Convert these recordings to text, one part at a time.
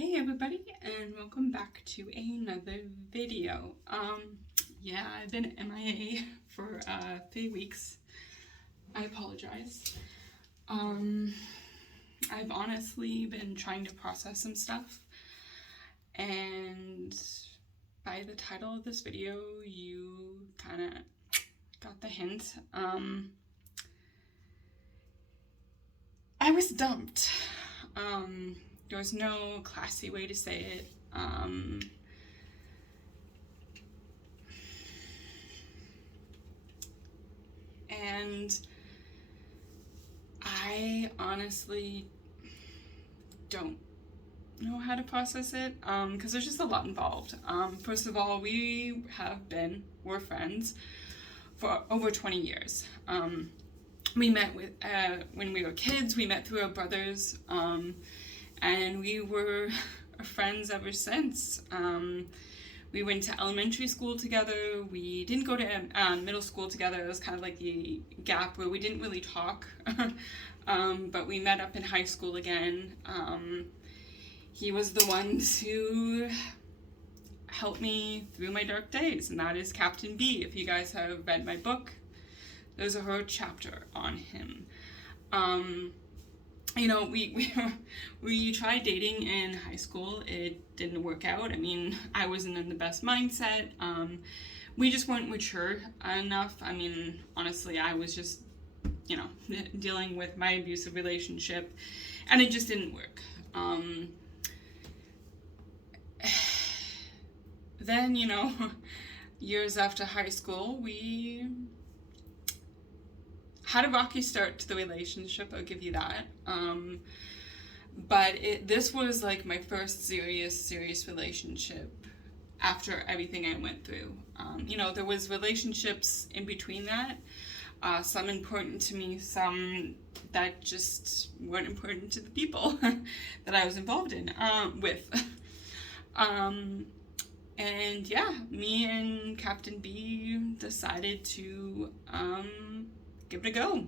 Hey everybody, and welcome back to another video. I've been MIA for 3 weeks. I apologize. I've honestly been trying to process some stuff, and by the title of this video, you kind of got the hint. I was dumped. There was no classy way to say it. And I honestly don't know how to process it, because there's just a lot involved. First of all, we're friends for over 20 years. We met when we were kids. We met through our brothers, and we were friends ever since. We went to elementary school together. We didn't go to middle school together. It was kind of like the gap where we didn't really talk. But we met up in high school again. He was the one to help me through my dark days, and that is Captain B. If you guys have read my book, there's a whole chapter on him. We tried dating in high school. It didn't work out. I mean, I wasn't in the best mindset. We just weren't mature enough. I mean, honestly, I was just, dealing with my abusive relationship, and it just didn't work. Then, years after high school, we had a rocky start to the relationship, I'll give you that. But this was like my first serious relationship after everything I went through. There was relationships in between that, some important to me, some that just weren't important to the people that I was involved in with. And yeah, me and Captain B decided to give it a go,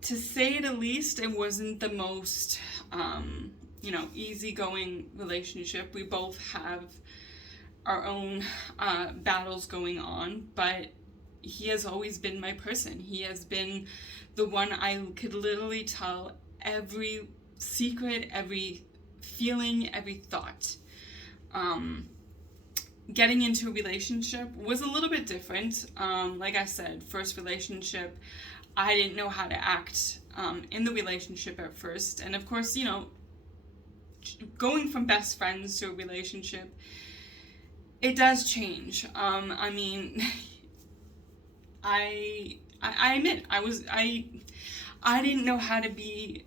to say the least. It wasn't the most, easygoing relationship. We both have our own battles going on, but he has always been my person. He has been the one I could literally tell every secret, every feeling, every thought. Getting into a relationship was a little bit different. Like I said, first relationship, I didn't know how to act in the relationship at first. And of course, going from best friends to a relationship, it does change. I mean, I admit, I didn't know how to be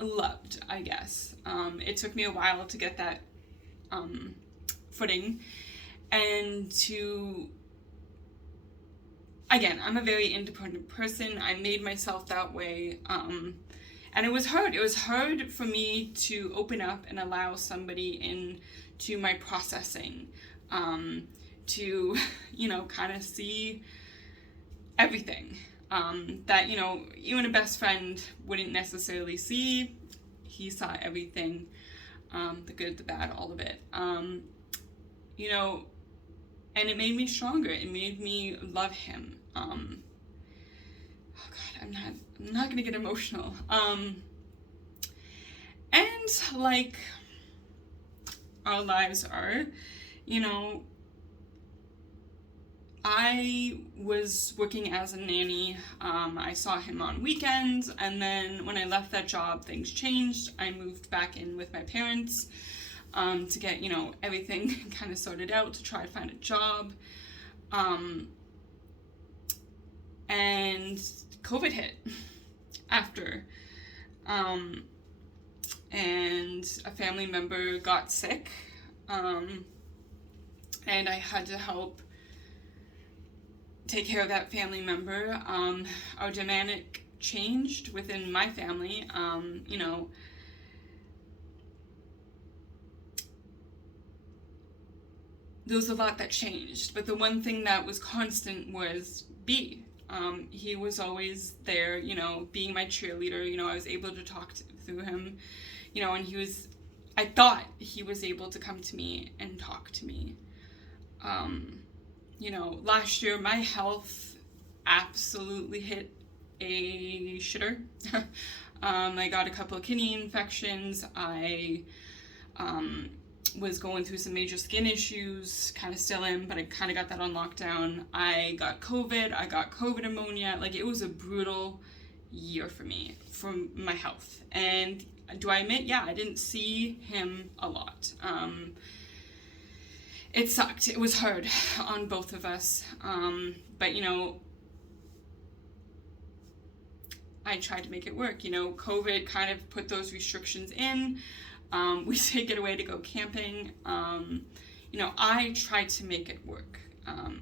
loved, I guess. It took me a while to get that footing, and again, I'm a very independent person. I made myself that way, and it was hard. It was hard for me to open up and allow somebody into my processing, to, kind of see everything that, even a best friend wouldn't necessarily see. He saw everything, the good, the bad, all of it. And it made me stronger. It made me love him. Oh God, I'm not gonna get emotional. And like our lives are, I was working as a nanny. I saw him on weekends, and then when I left that job, things changed. I moved back in with my parents to get, everything kind of sorted out, to try to find a job. And COVID hit after. And a family member got sick, and I had to help take care of that family member. Our dynamic changed within my family. There was a lot that changed, but the one thing that was constant was B. He was always there, you know, being my cheerleader. You know, I was able to talk through him, you know, and I thought he was able to come to me and talk to me. You know, last year my health absolutely hit a shitter. I got a couple of kidney infections. I was going through some major skin issues, kind of still am, but I kind of got that on lockdown. I got COVID. I got COVID pneumonia. Like, it was a brutal year for me, for my health. And do I admit, yeah, I didn't see him a lot. It sucked. It was hard on both of us. But, you know, I tried to make it work. You know, COVID kind of put those restrictions in. We did get away to go camping. You know, I tried to make it work.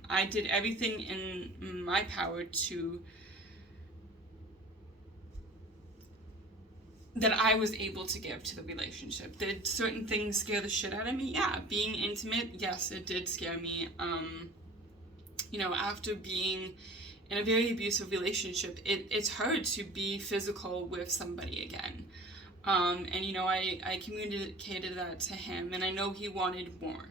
I did everything in my power that I was able to give to the relationship. Did certain things scare the shit out of me? Yeah. Being intimate, yes, it did scare me. You know, after being in a very abusive relationship, it's hard to be physical with somebody again. And, you know, I communicated that to him, and I know he wanted more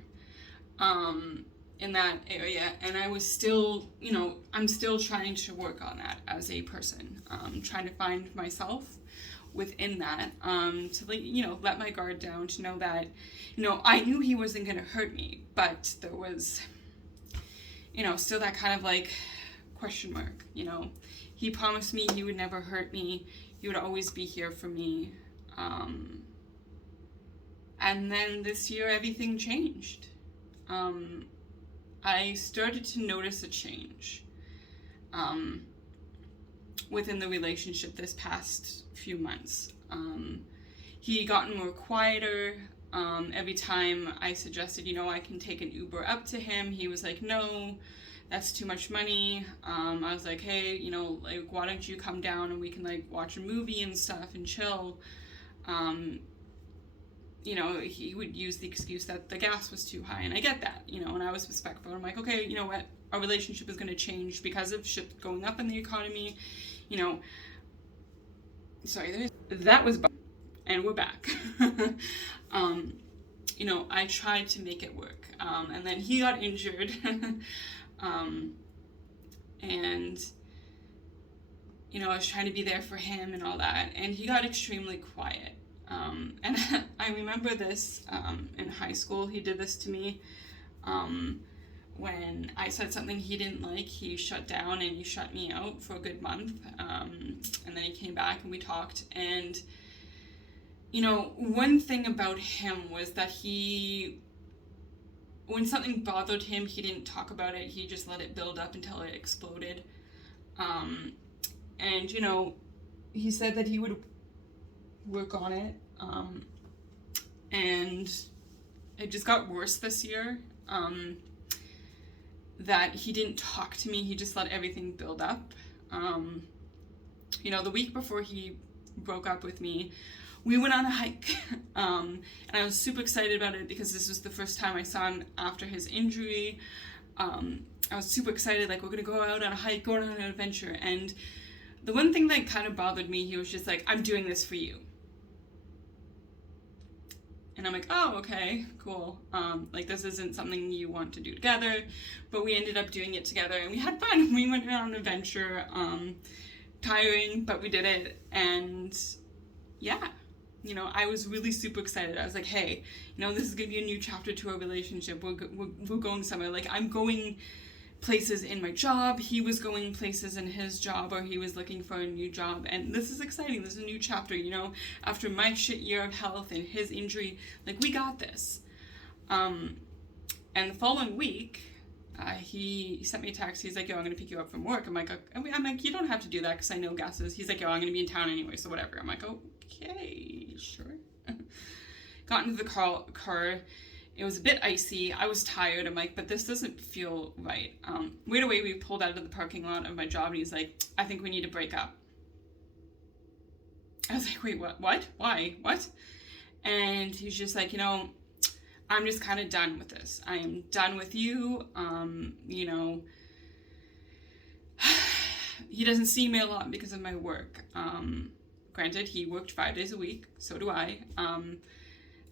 in that area. And I was still, you know, I'm still trying to work on that as a person, trying to find myself within that, to, you know, let my guard down, to know that, you know, I knew he wasn't going to hurt me, but there was, you know, still that kind of like question mark. You know, he promised me he would never hurt me. He would always be here for me. And then this year, everything changed. I started to notice a change within the relationship this past few months. He gotten more quieter. Every time I suggested, you know, I can take an Uber up to him, he was like, no, that's too much money. I was like, hey, you know, like, why don't you come down and we can, like, watch a movie and stuff and chill. You know, he would use the excuse that the gas was too high, and I get that, you know, and I was respectful. I'm like, okay, you know what, our relationship is going to change because of shit going up in the economy, you know. Sorry, that was and we're back. You know, I tried to make it work, and then he got injured, and, you know, I was trying to be there for him and all that, and he got extremely quiet. And I remember this in high school. He did this to me when I said something he didn't like. He shut down and he shut me out for a good month, and then he came back and we talked. And, you know, one thing about him was that when something bothered him, he didn't talk about it. He just let it build up until it exploded. And, you know, he said that he would work on it, and it just got worse this year, that he didn't talk to me. He just let everything build up. You know, the week before he broke up with me, we went on a hike, and I was super excited about it because this was the first time I saw him after his injury. I was super excited, like, we're gonna go out on a hike, go on an adventure. And the one thing that kind of bothered me, he was just like, I'm doing this for you. And I'm like, oh, okay, cool. Like, this isn't something you want to do together, but we ended up doing it together, and we had fun. We went on an adventure, tiring, but we did it. And yeah, you know, I was really super excited. I was like, hey, you know, this is gonna be a new chapter to our relationship. We're going somewhere. Like, I'm going places in my job, he was going places in his job, or he was looking for a new job, and this is exciting. This is a new chapter, you know, after my shit year of health and his injury. Like, we got this. And the following week, he sent me a text. He's like, yo, I'm gonna pick you up from work. I'm like, you don't have to do that because I know gas is. He's like, yo, I'm gonna be in town anyway, so whatever. I'm like, okay, sure. Got into the car. It was a bit icy. I was tired. I'm like, but this doesn't feel right. Right away, we pulled out of the parking lot of my job, and he's like, I think we need to break up. I was like, wait, what? Why? What? And he's just like, you know, I'm just kind of done with this. I am done with you. You know, he doesn't see me a lot because of my work. Granted, he worked 5 days a week, so do I.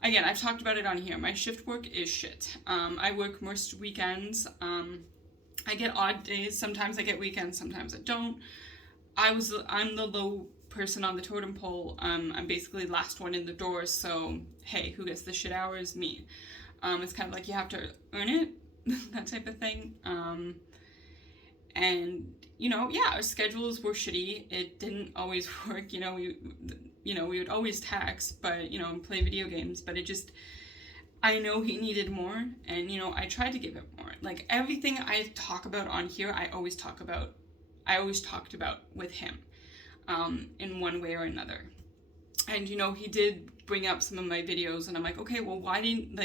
Again, I've talked about it on here. My shift work is shit. I work most weekends. I get odd days. Sometimes I get weekends, sometimes I don't. I'm the low person on the totem pole. I'm basically last one in the door, so hey, who gets the shit hours? Me. It's kind of like you have to earn it, that type of thing. And, you know, yeah, our schedules were shitty. It didn't always work. We would always text, but, and play video games. But it just, I know he needed more. And, I tried to give him more. Like, everything I talk about on here, I always talked about with him in one way or another. And, he did bring up some of my videos. And I'm like, okay, well, why didn't,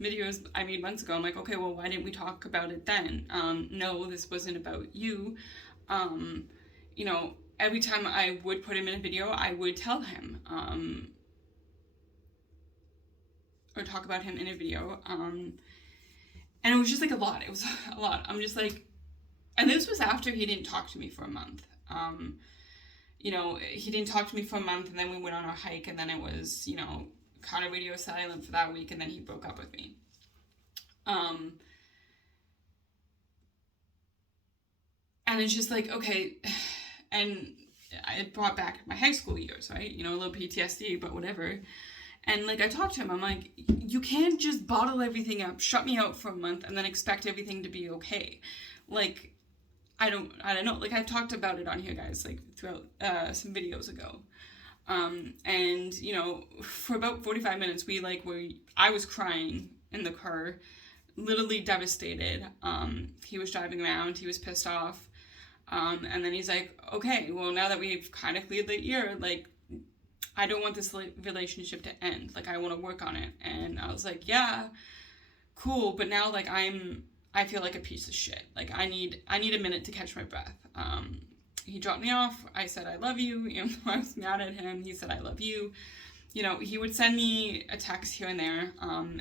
videos I made months ago, I'm like, okay, well, why didn't we talk about it then? No, this wasn't about you. Every time I would put him in a video, I would tell him, or talk about him in a video. And it was just like a lot. It was a lot. I'm just like, and this was after he didn't talk to me for a month. He didn't talk to me for a month, and then we went on our hike, and then it was, kind of radio silent for that week, and then he broke up with me. And it's just like, okay, and I brought back my high school years, right? A little PTSD, but whatever. And I talked to him, I'm like, you can't just bottle everything up, shut me out for a month, and then expect everything to be okay. I don't know. I've talked about it on here, guys, throughout some videos ago. And, for about 45 minutes, I was crying in the car, literally devastated. He was driving around, he was pissed off. And then he's like, okay, well, now that we've kind of cleared the year, I don't want this relationship to end. I want to work on it. And I was like, yeah, cool. But now, I feel like a piece of shit. I need a minute to catch my breath. He dropped me off. I said, I love you. Even though I was mad at him, he said, I love you. He would send me a text here and there,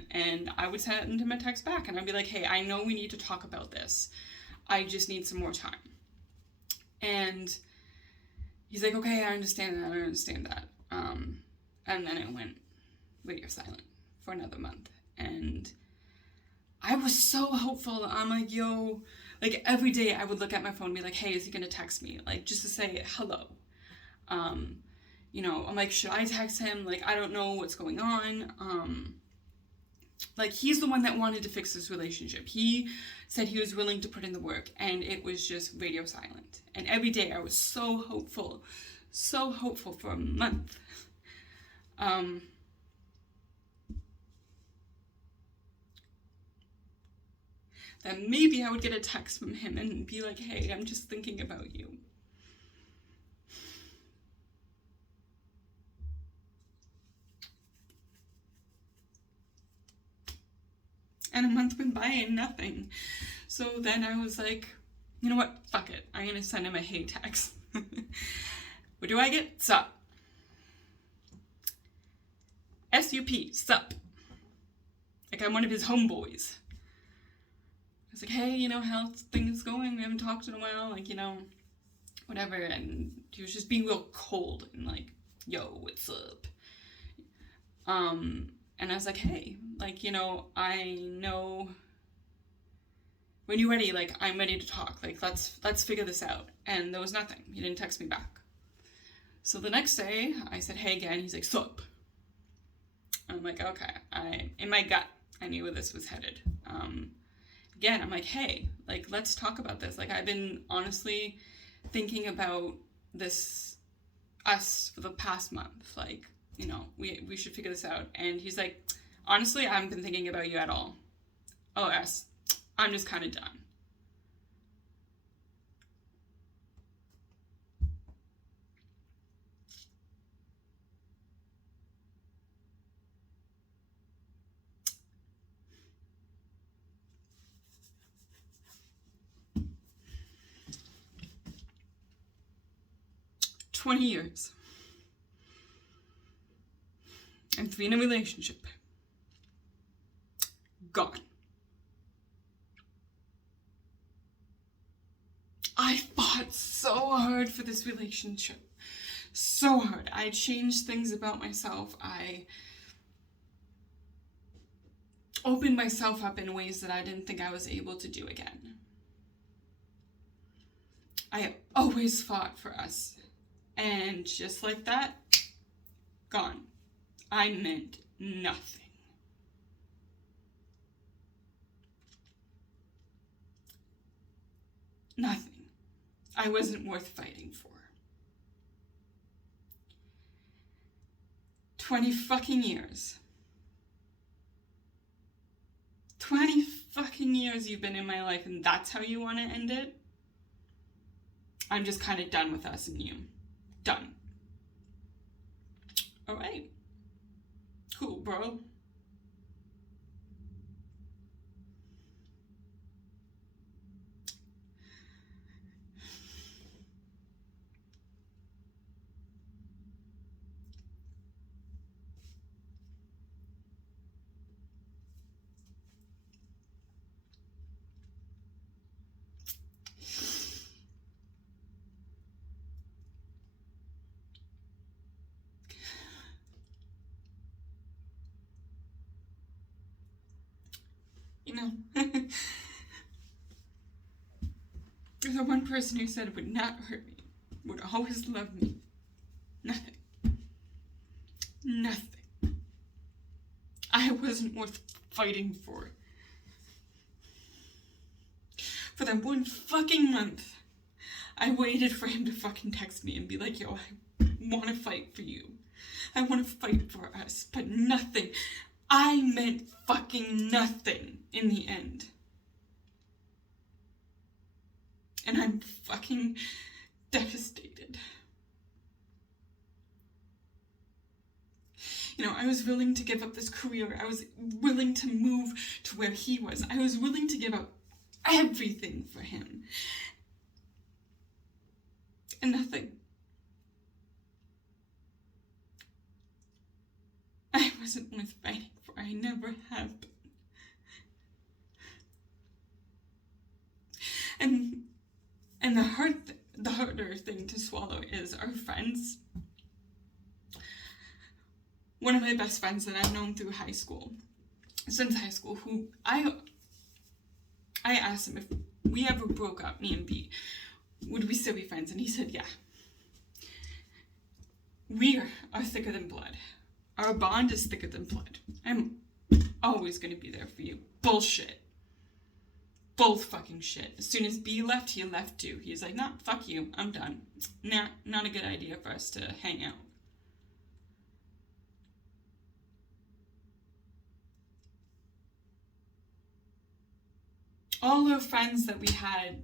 and I would send him a text back, and I'd be like, hey, I know we need to talk about this. I just need some more time. And he's like, okay, I understand that. And then it went radio silent for another month. And I was so hopeful. I'm like, yo, every day I would look at my phone and be like, hey, is he gonna text me? Just to say hello. I'm like, should I text him? I don't know what's going on. He's the one that wanted to fix this relationship. He said he was willing to put in the work, and it was just radio silent. And every day I was so hopeful for a month. That maybe I would get a text from him and be like, hey, I'm just thinking about you. And a month went by and nothing. So then I was like, you know what? Fuck it. I'm gonna send him a hey text. What do I get? Sup. S-U-P. Sup. I'm one of his homeboys. I was like, hey, how's things going? We haven't talked in a while, whatever. And he was just being real cold and yo, what's up? And I was like, hey, I know when you're ready, I'm ready to talk. Let's figure this out. And there was nothing. He didn't text me back. So the next day, I said, hey again. He's like, sup. I'm like, okay. In my gut, I knew where this was headed. Again, I'm like, hey, let's talk about this. I've been honestly thinking about us for the past month. We should figure this out. And he's like, honestly, I haven't been thinking about you at all. O.S. I'm just kind of done. "20 years. And 3 in a relationship. Gone. I fought so hard for this relationship. So hard. I changed things about myself. I opened myself up in ways that I didn't think I was able to do again. I always fought for us. And just like that, gone. I meant nothing. Nothing. I wasn't worth fighting for. 20 fucking years. 20 fucking years you've been in my life, and that's how you want to end it? I'm just kind of done with us and you. Done. Alright. Cool, bro. You know, the one person who said it would not hurt me, would always love me. Nothing. Nothing. I wasn't worth fighting for. For that one fucking month, I waited for him to fucking text me and be like, yo, I want to fight for you. I want to fight for us. But nothing. I meant fucking nothing in the end. And I'm fucking devastated. You know, I was willing to give up this career. I was willing to move to where he was. I was willing to give up everything for him. And nothing. I wasn't worth fighting for. I never have been. And the harder thing to swallow is our friends. One of my best friends that I've known through high school, since high school, who I asked him if we ever broke up, me and B, would we still be friends? And he said, yeah. We are thicker than blood. Our bond is thicker than blood. I'm always going to be there for you. Bullshit. Both fucking shit. As soon as B left, he left too. He's like, nah, fuck you. I'm done. Nah, not a good idea for us to hang out. All the friends that we had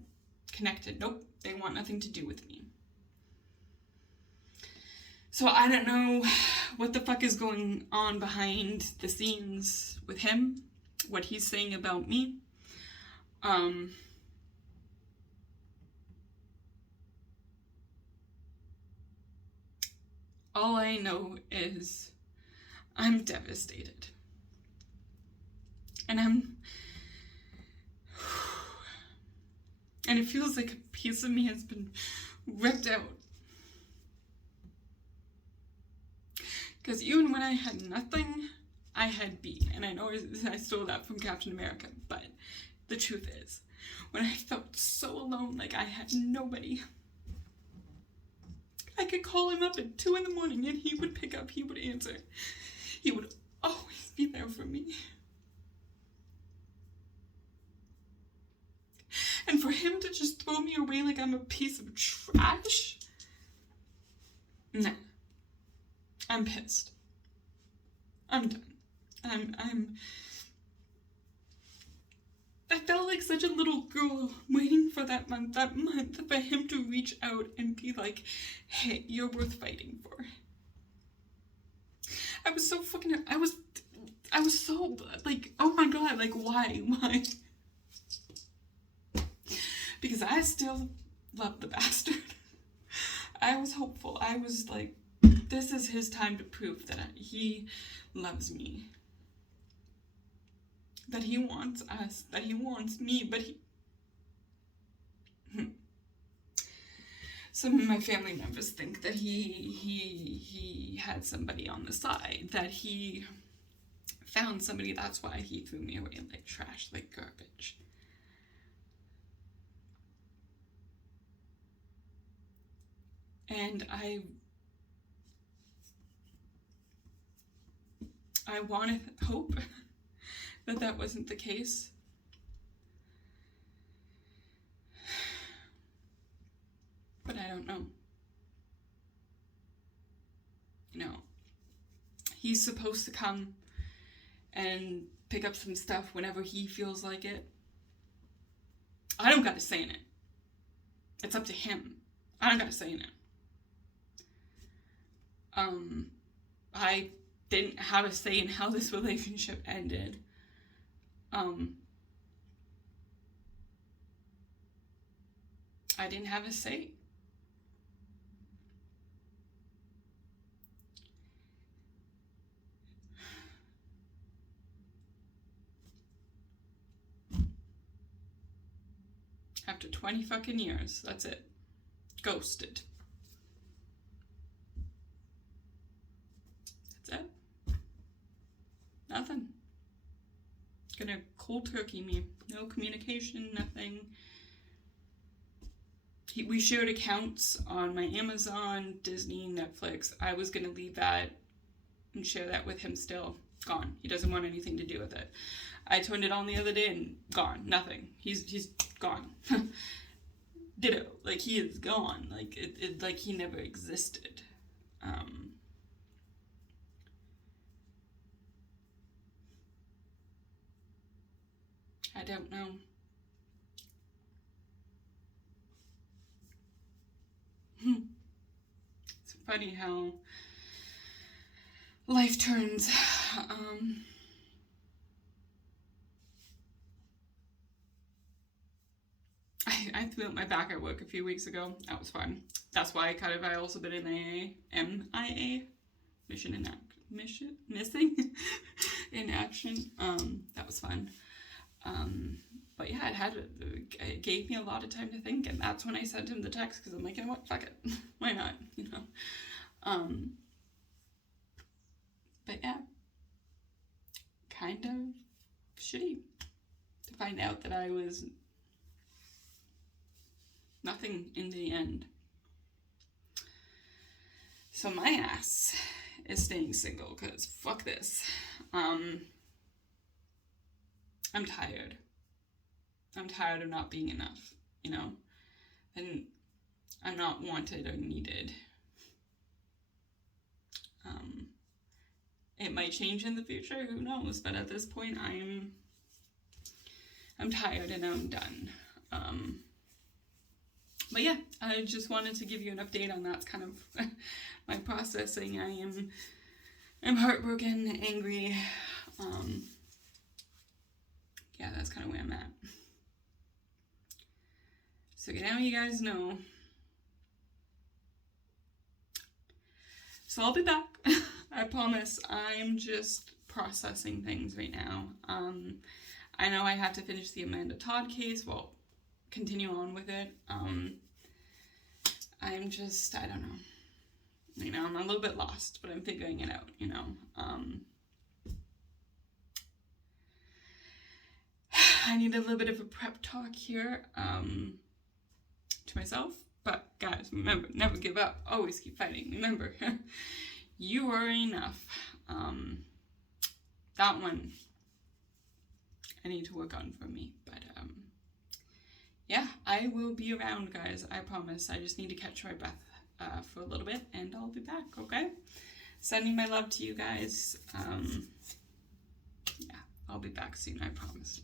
connected, nope, they want nothing to do with me. So I don't know what the fuck is going on behind the scenes with him, what he's saying about me. All I know is I'm devastated. And it feels like a piece of me has been ripped out. Because even when I had nothing, I had B. And I know I stole that from Captain America, but the truth is, when I felt so alone, like I had nobody, I could call him up at 2 a.m. and he would pick up, he would answer. He would always be there for me. And for him to just throw me away like I'm a piece of trash? Nah. I'm pissed. I'm done. I felt like such a little girl waiting for that month for him to reach out and be like, hey, you're worth fighting for. I was so like, oh my god, like why? Because I still love the bastard. I was hopeful. I was like, this is his time to prove that he loves me. That he wants us. That he wants me. But some of my family members think that he had somebody on the side, that he found somebody, that's why he threw me away like trash, like garbage. And I want to hope that that wasn't the case. But I don't know. You know, he's supposed to come and pick up some stuff whenever he feels like it. I don't got a say in it. It's up to him. I don't got a say in it. I didn't have a say in how this relationship ended. I didn't have a say. After 20 fucking years, that's it. Ghosted. That's it. Nothing. Gonna cold turkey me. No communication, nothing. We shared accounts on my Amazon, Disney, Netflix. I was gonna leave that and share that with him still. Gone. He doesn't want anything to do with it. I turned it on the other day and gone. Nothing. He's gone. Ditto. Like, he is gone. Like, it like he never existed. I don't know. It's funny how life turns. I threw out my back at work a few weeks ago. That was fun. That's why I also been in MIA, missing in action. That was fun. But yeah, it gave me a lot of time to think, and that's when I sent him the text, because I'm like, you know what, fuck it, why not, you know. But yeah, kind of shitty to find out that I was nothing in the end. So my ass is staying single, because fuck this. I'm tired. I'm tired of not being enough, you know? And I'm not wanted or needed. It might change in the future, who knows? But at this point, I'm tired and I'm done. But yeah, I just wanted to give you an update on that. It's kind of my processing. I'm heartbroken, angry. Yeah, that's kind of where I'm at. So now you guys know. So I'll be back. I promise. I'm just processing things right now. I know I have to finish the Amanda Todd case. Well, continue on with it. I'm just, I don't know. You know, I'm a little bit lost, but I'm figuring it out, you know. I need a little bit of a prep talk here to myself. But guys, remember, never give up. Always keep fighting. Remember, you are enough. That one I need to work on for me. But yeah, I will be around, guys. I promise. I just need to catch my breath for a little bit, and I'll be back, okay? Sending my love to you guys. Yeah, I'll be back soon, I promise.